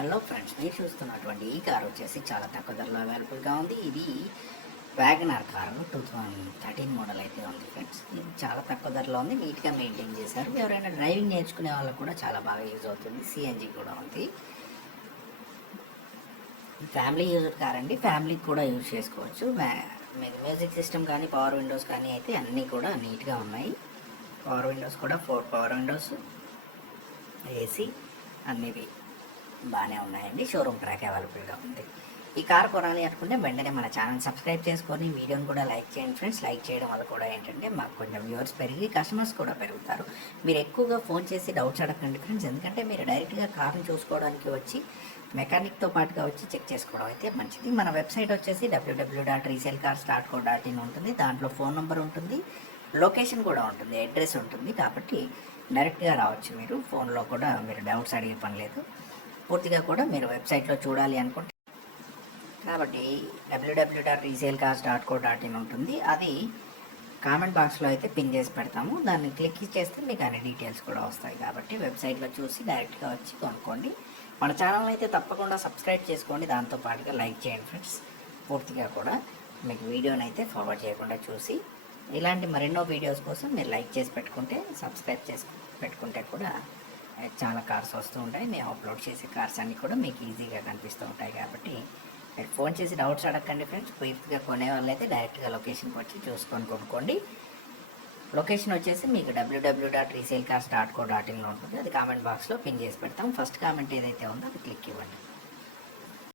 Hello friends మీరు చూస్తున్నటువంటి ఈ కార్ వచ్చేసి చాలా తక్కువ ధరలో అవైలబుల్గా ఉంది. ఇది WagonR car two thousand thirteen model అయితే ఉంది ఫ్రెండ్స్ ఇది చాలా తక్కువ ధరలో ఉంది. నీట్గా మెయింటైన్ చేశారు. ఎవరైనా డ్రైవింగ్ నేర్చుకునే వాళ్ళకు కూడా చాలా బాగా యూజ్ అవుతుంది. సిఎన్జి కూడా ఉంది. ఫ్యామిలీ యూజర్ కార్ అండి ఫ్యామిలీకి కూడా యూజ్ చేసుకోవచ్చు. మ్యూజిక్ సిస్టమ్ కానీ పవర్ విండోస్ కానీ అయితే అన్నీ కూడా నీట్గా ఉన్నాయి. పవర్ విండోస్ కూడా ఫోర్ పవర్ విండోస్ ఏసీ అన్నీ బాగానే ఉన్నాయండి. షోరూమ్ ట్రాక్ అవైలబుల్గా ఉంది. ఈ కార్ కొనాలి అనుకుంటే వెంటనే మన ఛానల్ సబ్స్క్రైబ్ చేసుకొని వీడియోని కూడా లైక్ చేయండి ఫ్రెండ్స్. లైక్ చేయడం వల్ల కూడా ఏంటంటే మాకు కొంచెం వ్యూవర్స్ పెరిగి కస్టమర్స్ కూడా పెరుగుతారు. మీరు ఎక్కువగా ఫోన్ చేసి డౌట్స్ అడగండి ఫ్రెండ్స్. ఎందుకంటే మీరు డైరెక్ట్గా కార్ని చూసుకోవడానికి వచ్చి మెకానిక్తో పాటుగా వచ్చి చెక్ చేసుకోవడం అయితే మంచిది. మన వెబ్సైట్ వచ్చేసి WWW dot resale car start co dot in ఉంటుంది. దాంట్లో ఫోన్ నెంబర్ ఉంటుంది. లొకేషన్ కూడా ఉంటుంది. అడ్రస్ ఉంటుంది. కాబట్టి డైరెక్ట్గా రావచ్చు మీరు. ఫోన్లో కూడా మీరు డౌట్స్ అడిగే పని లేదు. పూర్తిగా కూడా మీరు వెబ్సైట్లో చూడాలి అనుకుంటే కాబట్టి WWW dot resale cost dot co dot in ఉంటుంది. అది కామెంట్ బాక్స్లో అయితే పిన్ చేసి పెడతాము. దాన్ని క్లిక్ చేస్తే మీకు అన్ని డీటెయిల్స్ కూడా వస్తాయి కాబట్టి వెబ్సైట్లో చూసి డైరెక్ట్గా వచ్చి కొనుక్కోండి. మన ఛానల్ అయితే తప్పకుండా సబ్స్క్రైబ్ చేసుకోండి. దాంతో పాటుగా లైక్ చేయండి ఫ్రెండ్స్. పూర్తిగా కూడా మీకు వీడియోని అయితే ఫార్వర్డ్ చేయకుండా చూసి ఇలాంటి మరెన్నో వీడియోస్ కోసం మీరు లైక్ చేసి పెట్టుకుంటే సబ్స్క్రైబ్ చేసి పెట్టుకుంటే కూడా చాలా కార్స్ వస్తూ ఉంటాయి. మేము అప్లోడ్ చేసే కార్స్ అన్నీ కూడా మీకు ఈజీగా కనిపిస్తూ ఉంటాయి కాబట్టి మీరు ఫోన్ చేసి డౌట్స్ అడగండి ఫ్రెండ్స్. పూర్తిగా కొనే అయితే డైరెక్ట్గా లొకేషన్కి వచ్చి చూసుకొని కొనుక్కోండి. లొకేషన్ వచ్చేసి మీకు WWW dot resale cars dot co dot ఇన్లో ఉంటుంది. అది కామెంట్ బాక్స్లో పిన్ చేసి పెడతాం. ఫస్ట్ కామెంట్ ఏదైతే ఉందో అది క్లిక్ ఇవ్వండి.